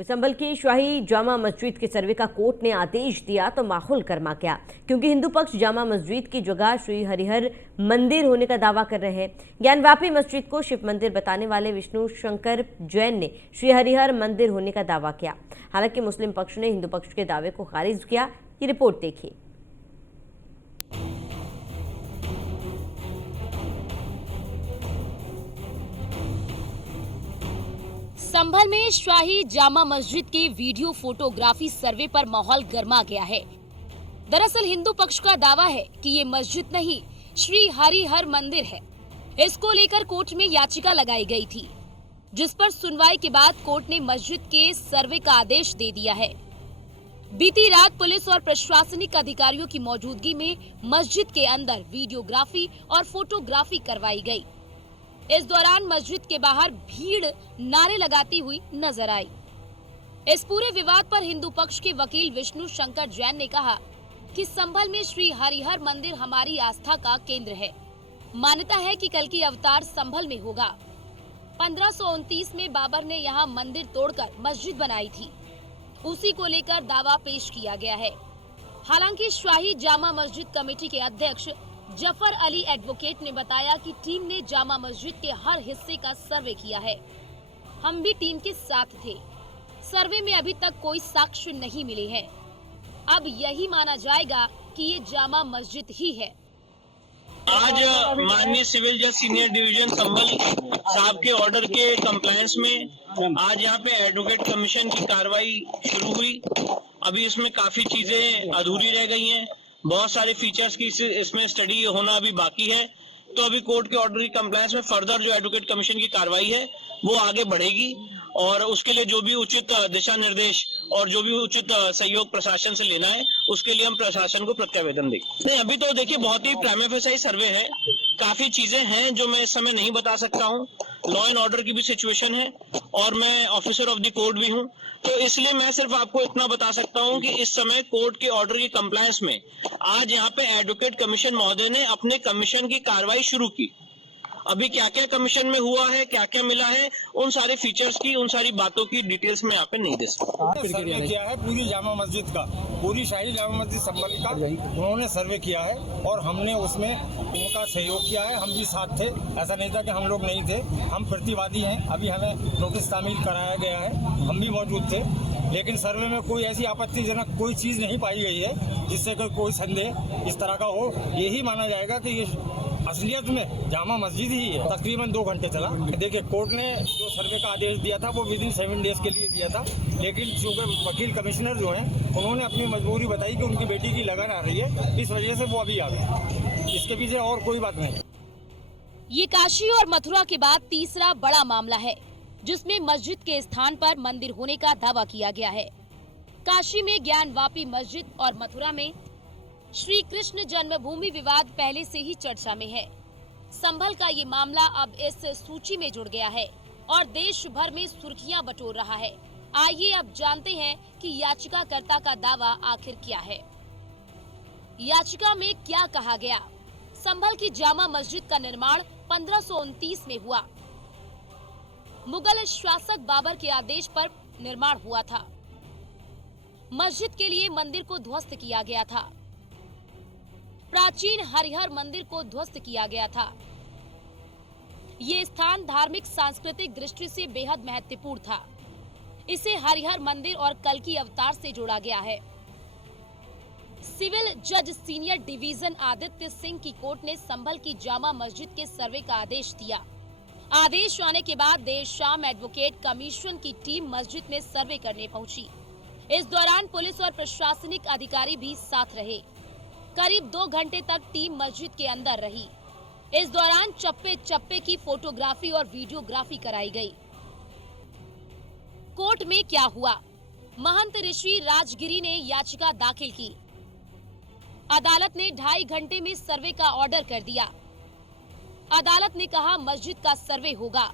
संभल की शाही जामा मस्जिद के सर्वे का कोर्ट ने आदेश दिया तो माहौल गर्मा गया, क्योंकि हिंदू पक्ष जामा मस्जिद की जगह श्री हरिहर मंदिर होने का दावा कर रहे हैं। ज्ञानवापी मस्जिद को शिव मंदिर बताने वाले विष्णु शंकर जैन ने श्री हरिहर मंदिर होने का दावा किया। हालांकि मुस्लिम पक्ष ने हिंदू पक्ष के दावे को खारिज किया। ये रिपोर्ट देखिए। संभल में शाही जामा मस्जिद के वीडियो फोटोग्राफी सर्वे पर माहौल गर्मा गया है। दरअसल हिंदू पक्ष का दावा है कि ये मस्जिद नहीं, श्री हरिहर मंदिर है। इसको लेकर कोर्ट में याचिका लगाई गई थी, जिस पर सुनवाई के बाद कोर्ट ने मस्जिद के सर्वे का आदेश दे दिया है। बीती रात पुलिस और प्रशासनिक अधिकारियों की मौजूदगी में मस्जिद के अंदर वीडियोग्राफी और फोटोग्राफी करवाई गई। इस दौरान मस्जिद के बाहर भीड़ नारे लगाती हुई नजर आई। इस पूरे विवाद पर हिंदू पक्ष के वकील विष्णु शंकर जैन ने कहा कि संभल में श्री हरिहर मंदिर हमारी आस्था का केंद्र है। मान्यता है कि कल की अवतार संभल में होगा। 1529 में बाबर ने यहाँ मंदिर तोड़कर मस्जिद बनाई थी। उसी को लेकर दावा पेश किया गया है। हालांकि शाही जामा मस्जिद कमेटी के अध्यक्ष जफर अली एडवोकेट ने बताया कि टीम ने जामा मस्जिद के हर हिस्से का सर्वे किया है। हम भी टीम के साथ थे। सर्वे में अभी तक कोई साक्ष्य नहीं मिले हैं। अब यही माना जाएगा कि ये जामा मस्जिद ही है। आज माननीय सिविल जज सीनियर डिवीजन संभल साहब के ऑर्डर के कंप्लायंस में आज यहाँ पे एडवोकेट कमीशन की कार्रवाई शुरू हुई। अभी इसमें काफी चीजें अधूरी रह गई हैं। बहुत सारे फीचर्स की इसमें स्टडी होना अभी बाकी है। तो अभी कोर्ट के ऑर्डर की कंप्लायंस में फर्दर जो एडवोकेट कमीशन की कार्रवाई है वो आगे बढ़ेगी और उसके लिए जो भी उचित दिशा निर्देश और जो भी उचित सहयोग प्रशासन से लेना है उसके लिए हम प्रशासन को प्रत्यावेदन देंगे। नहीं, अभी तो देखिए बहुत ही प्राइमा फेसी सर्वे है। काफी चीजें हैं जो मैं इस समय नहीं बता सकता हूँ। लॉ एंड ऑर्डर की भी सिचुएशन है और मैं ऑफिसर ऑफ द कोर्ट भी हूँ, तो इसलिए मैं सिर्फ आपको इतना बता सकता हूँ कि इस समय कोर्ट के ऑर्डर की कंप्लायंस में आज यहाँ पे एडवोकेट कमीशन महोदय ने अपने कमीशन की कार्रवाई शुरू की। अभी क्या क्या कमीशन में हुआ है, क्या क्या मिला है, उन सारे फीचर्स की, उन सारी बातों की डिटेल्स में यहाँ पे नहीं दे सकता। सर्वे किया है पूरी जामा मस्जिद का, पूरी शाही जामा मस्जिद संभल का उन्होंने सर्वे किया है और हमने उसमें उनका सहयोग किया है। हम भी साथ थे, ऐसा नहीं था कि हम लोग नहीं थे। हम प्रतिवादी हैं। अभी हमें नोटिस तामील कराया गया है, हम भी मौजूद थे। लेकिन सर्वे में कोई ऐसी आपत्तिजनक कोई चीज़ नहीं पाई गई है जिससे कोई संदेह इस तरह का हो। यही माना जाएगा कि ये असलियत में जामा मस्जिद ही है। तकरीबन 2 घंटे चला। देखिए, कोर्ट ने जो सर्वे का आदेश दिया था वो विदिन 7 डेज के लिए दिया था, लेकिन चूंकि वकील कमिश्नर जो हैं उन्होंने अपनी मजबूरी बताई कि उनकी बेटी की लगन आ रही है, इस वजह से वो अभी आ गए। इसके पीछे और कोई बात नहीं। ये काशी और मथुरा के बाद तीसरा बड़ा मामला है जिसमें मस्जिद के स्थान पर मंदिर होने का दावा किया गया है। काशी में ज्ञानवापी मस्जिद और मथुरा में श्री कृष्ण जन्मभूमि विवाद पहले से ही चर्चा में है। संभल का ये मामला अब इस सूची में जुड़ गया है और देश भर में सुर्खियां बटोर रहा है। आइए अब जानते हैं कि याचिकाकर्ता का दावा आखिर क्या है। याचिका में क्या कहा गया? संभल की जामा मस्जिद का निर्माण 1529 में हुआ। मुगल शासक बाबर के आदेश पर निर्माण हुआ था। मस्जिद के लिए मंदिर को ध्वस्त किया गया था। प्राचीन हरिहर मंदिर को ध्वस्त किया गया था। ये स्थान धार्मिक सांस्कृतिक दृष्टि से बेहद महत्वपूर्ण था। इसे हरिहर मंदिर और कल्कि अवतार से जोड़ा गया है। सिविल जज सीनियर डिवीजन आदित्य सिंह की कोर्ट ने संभल की जामा मस्जिद के सर्वे का आदेश दिया। आदेश आने के बाद देर शाम एडवोकेट कमीशन की टीम मस्जिद में सर्वे करने पहुंची। इस दौरान पुलिस और प्रशासनिक अधिकारी भी साथ रहे। करीब 2 घंटे तक टीम मस्जिद के अंदर रही। इस दौरान चप्पे चप्पे की फोटोग्राफी और वीडियोग्राफी कराई गई। कोर्ट में क्या हुआ? महंत ऋषि राजगिरी ने याचिका दाखिल की। अदालत ने 2.5 घंटे में सर्वे का ऑर्डर कर दिया। अदालत ने कहा मस्जिद का सर्वे होगा।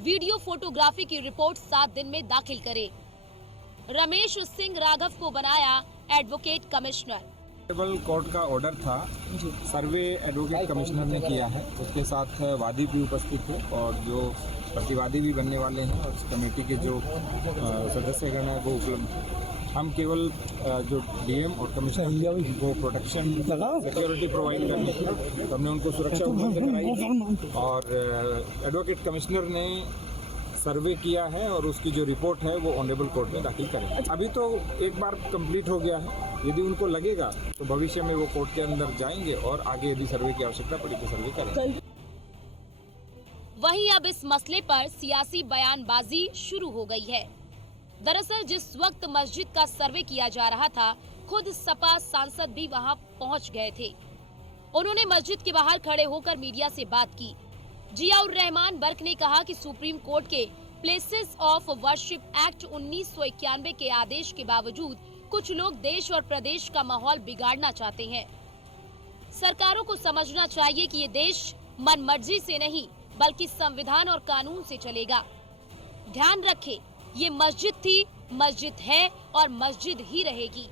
वीडियो फोटोग्राफी की रिपोर्ट 7 दिन में दाखिल करे। रमेश सिंह राघव को बनाया एडवोकेट कमिश्नर। ट्राइबल कोर्ट का ऑर्डर था, सर्वे एडवोकेट कमिश्नर ने किया है, उसके साथ वादी भी उपस्थित थे और जो प्रतिवादी भी बनने वाले हैं और इस कमेटी के जो सदस्यगण हैं वो उपलब्ध। हम केवल जो डीएम और कमिश्नर को प्रोटेक्शन सिक्योरिटी प्रोवाइड करनी थी, तो हमने उनको सुरक्षा उपलब्ध कराई और एडवोकेट कमिश्नर ने सर्वे किया है और उसकी जो रिपोर्ट है वो ऑनरेबल कोर्ट में दाखिल करेंगे। अभी तो एक बार कंप्लीट हो गया है, यदि उनको लगेगा तो भविष्य में वो कोर्ट के अंदर जाएंगे और आगे यदि सर्वे की आवश्यकता पड़ी तो सर्वे करेंगे। वहीं अब इस मसले पर सियासी बयानबाजी शुरू हो गई है। दरअसल जिस वक्त मस्जिद का सर्वे किया जा रहा था, खुद सपा सांसद भी वहां पहुंच गए थे। उन्होंने मस्जिद के बाहर खड़े होकर मीडिया से बात की। जियाउर रहमान बर्क ने कहा कि सुप्रीम कोर्ट के प्लेसेस ऑफ वर्शिप एक्ट 1991 के आदेश के बावजूद कुछ लोग देश और प्रदेश का माहौल बिगाड़ना चाहते हैं। सरकारों को समझना चाहिए कि ये देश मनमर्जी से नहीं बल्कि संविधान और कानून से चलेगा। ध्यान रखें, ये मस्जिद थी, मस्जिद है और मस्जिद ही रहेगी।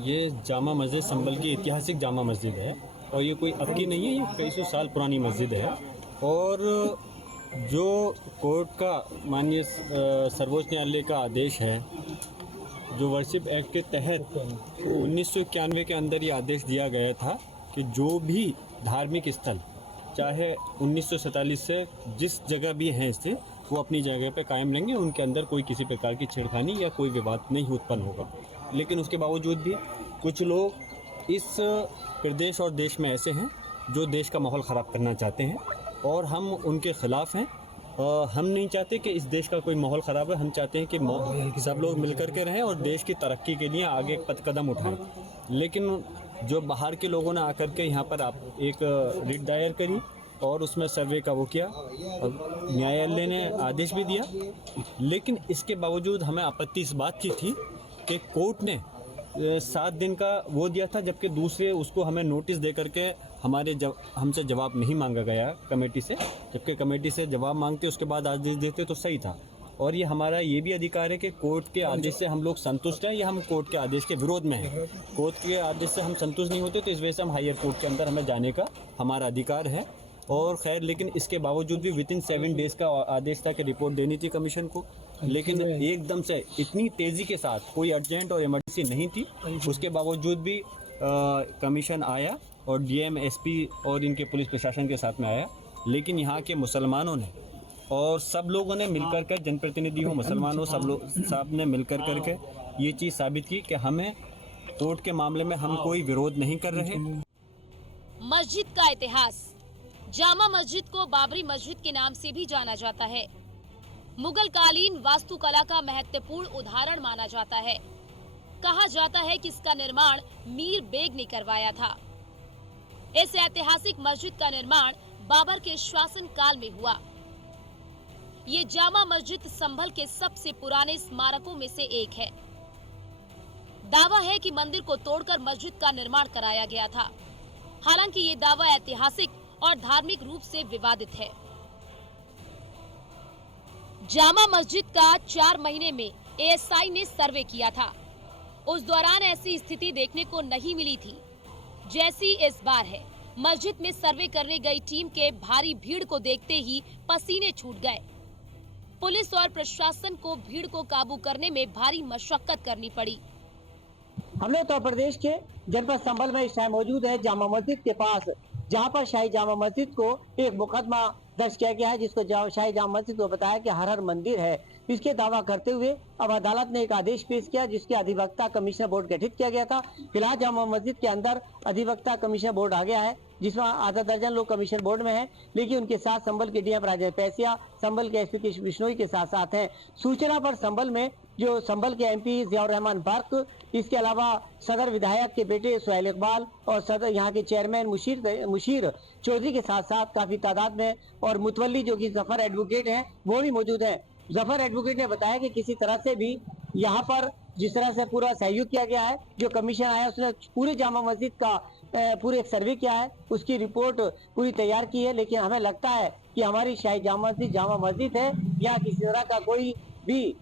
ये जामा मस्जिद संभल की ऐतिहासिक जामा मस्जिद है और ये कोई अब की नहीं है, ये कई सौ साल पुरानी मस्जिद है। और जो कोर्ट का माननीय सर्वोच्च न्यायालय का आदेश है, जो वर्शिप एक्ट के तहत 1991 के अंदर ये आदेश दिया गया था कि जो भी धार्मिक स्थल चाहे 1947 से जिस जगह भी हैं स्थित, वो अपनी जगह पे कायम रहेंगे, उनके अंदर कोई किसी प्रकार की छेड़खानी या कोई विवाद नहीं उत्पन्न होगा। लेकिन उसके बावजूद भी कुछ लोग इस प्रदेश और देश में ऐसे हैं जो देश का माहौल ख़राब करना चाहते हैं और हम उनके ख़िलाफ़ हैं। हम नहीं चाहते कि इस देश का कोई माहौल ख़राब है, हम चाहते हैं कि सब लोग मिलकर के रहें और देश की तरक्की के लिए आगे एक कदम उठाएं। लेकिन जो बाहर के लोगों ने आकर के यहाँ पर आप एक रिट दायर करी और उसमें सर्वे का वो किया और न्यायालय ने आदेश भी दिया, लेकिन इसके बावजूद हमें आपत्ति इस बात की थी कि कोर्ट ने 7 दिन का वो दिया था, जबकि दूसरे उसको हमें नोटिस दे करके हमसे जवाब नहीं मांगा गया कमेटी से, जबकि कमेटी से जवाब मांगते उसके बाद आदेश देते तो सही था। और ये हमारा ये भी अधिकार है कि कोर्ट के आदेश से हम लोग संतुष्ट हैं या हम कोर्ट के आदेश के विरोध में हैं। कोर्ट के आदेश से हम संतुष्ट नहीं होते तो इस वजह से हम हायर कोर्ट के अंदर हमें जाने का हमारा अधिकार है। और खैर, लेकिन इसके बावजूद भी विद इन 7 डेज़ का आदेश था कि रिपोर्ट देनी थी कमीशन को, लेकिन एकदम से इतनी तेज़ी के साथ कोई अर्जेंट और इमरजेंसी नहीं थी, उसके बावजूद भी कमीशन आया और डीएम, एसपी और इनके पुलिस प्रशासन के साथ में आया। लेकिन यहाँ के मुसलमानों ने और सब लोगों ने मिलकर के, जनप्रतिनिधि हो, मुसलमान हो, सब ने मिलकर करके ये चीज़ साबित की कि हमें कोर्ट के मामले में हम कोई विरोध नहीं कर रहे। मस्जिद का इतिहास। जामा मस्जिद को बाबरी मस्जिद के नाम से भी जाना जाता है। मुगल कालीन वास्तुकला का महत्वपूर्ण उदाहरण माना जाता है। कहा जाता है कि इसका निर्माण मीर बेग ने करवाया था। इस ऐतिहासिक मस्जिद का निर्माण बाबर के शासन काल में हुआ। ये जामा मस्जिद संभल के सबसे पुराने स्मारकों में से एक है। दावा है कि मंदिर को तोड़कर मस्जिद का निर्माण कराया गया था। हालांकि ये दावा ऐतिहासिक और धार्मिक रूप से विवादित है। जामा मस्जिद का 4 महीने में एएसआई ने सर्वे किया था। उस दौरान ऐसी स्थिति देखने को नहीं मिली थी जैसी इस बार है। मस्जिद में सर्वे करने गई टीम के भारी भीड़ को देखते ही पसीने छूट गए। पुलिस और प्रशासन को भीड़ को काबू करने में भारी मशक्कत करनी पड़ी। हम लोग उत्तर प्रदेश के जनपद संभल में इस टाइम मौजूद है जामा मस्जिद के पास, जहां पर शाही जामा मस्जिद को एक मुकदमा दर्ज किया गया है, जिसको शाही जामा मस्जिद को बताया कि हर मंदिर है। इसके दावा करते हुए अब अदालत ने एक आदेश पेश किया, जिसके अधिवक्ता कमिश्नर बोर्ड गठित किया गया था। फिलहाल जामा मस्जिद के अंदर अधिवक्ता कमिश्नर बोर्ड आ गया है, जिसमें आधा दर्जन लोग कमिश्नर बोर्ड में हैं, लेकिन उनके साथ संभल के डीएम राजेश पैसिया, संभल के एसपी कृष्ण बिश्नोई के साथ साथ हैं। सूचना पर संभल में जो संभल के एमपी जियाउर रहमान बर्क, इसके अलावा सदर विधायक के बेटे सुहेल इकबाल और सदर यहाँ के चेयरमैन मुशीर चौधरी के साथ साथ काफी तादाद में, और मुतवल्ली जो कि जफर एडवोकेट हैं वो भी मौजूद हैं। जफर एडवोकेट ने बताया कि किसी तरह से भी यहाँ पर जिस तरह से पूरा सहयोग किया गया है, जो कमीशन आया उसने पूरे जामा मस्जिद का पूरे एक सर्वे किया है, उसकी रिपोर्ट पूरी तैयार की है। लेकिन हमें लगता है कि हमारी शाही जामा मस्जिद है या किसी तरह का कोई भी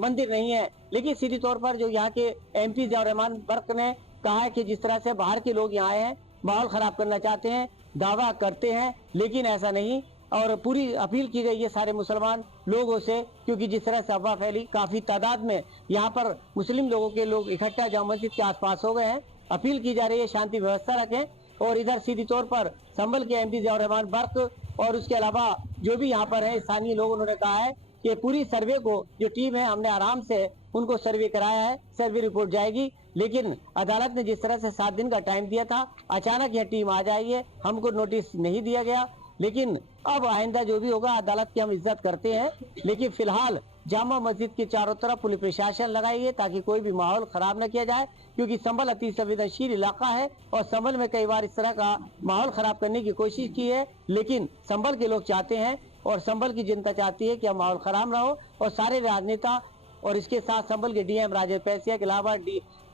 मंदिर नहीं है। लेकिन सीधी तौर पर जो यहाँ के MP जियाउर रहमान बर्क ने कहा है कि जिस तरह से बाहर के लोग यहाँ आए हैं, माहौल खराब करना चाहते हैं, दावा करते हैं, लेकिन ऐसा नहीं। और पूरी अपील की गई है सारे मुसलमान लोगों से, क्योंकि जिस तरह से अफवाह फैली, काफी तादाद में यहाँ पर मुस्लिम लोगों के लोग इकट्ठा जामा मस्जिद के आसपास हो गए हैं। अपील की जा रही है शांति व्यवस्था रखें। और इधर सीधी तौर पर संभल के MP जियाउर रहमान बर्क और उसके अलावा जो भी यहाँ पर है स्थानीय लोग, उन्होंने कहा है कि पूरी सर्वे को जो टीम है, हमने आराम से उनको सर्वे कराया है, सर्वे रिपोर्ट जाएगी। लेकिन अदालत ने जिस तरह से 7 दिन का टाइम दिया था, अचानक यह टीम आ जाई है, हमको नोटिस नहीं दिया गया। लेकिन अब आइंदा जो भी होगा, अदालत की हम इज्जत करते हैं। लेकिन फिलहाल जामा मस्जिद के चारों तरफ पुलिस प्रशासन लगाई है ताकि कोई भी माहौल खराब न किया जाए, क्योंकि संभल अति संवेदनशील इलाका है और संभल में कई बार इस तरह का माहौल खराब करने की कोशिश की है। लेकिन संभल के लोग चाहते हैं और संभल की जनता चाहती है कि अब माहौल खराब ना हो। और सारे राजनेता और इसके साथ संभल के DM राजेंद्र पैसिया के अलावा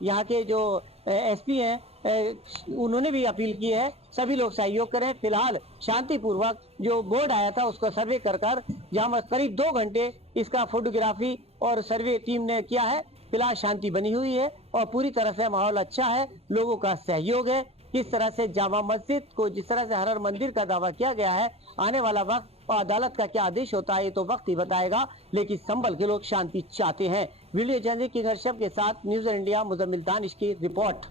यहाँ के जो SP हैं, उन्होंने भी अपील की है सभी लोग सहयोग करें। फिलहाल शांतिपूर्वक जो बोर्ड आया था उसको सर्वे कर जहाँ करीब 2 घंटे इसका फोटोग्राफी और सर्वे टीम ने किया है। फिलहाल शांति बनी हुई है और पूरी तरह से माहौल अच्छा है, लोगों का सहयोग है। किस तरह से जामा मस्जिद को जिस तरह से हर मंदिर का दावा किया गया है, आने वाला वक्त और अदालत का क्या आदेश होता है ये तो वक्त ही बताएगा। लेकिन संभल के लोग शांति चाहते हैं। वीडियो जर्नलिस्ट किंग हर्षद के साथ न्यूज़ इंडिया, मुजम्मिल दानिश की रिपोर्ट।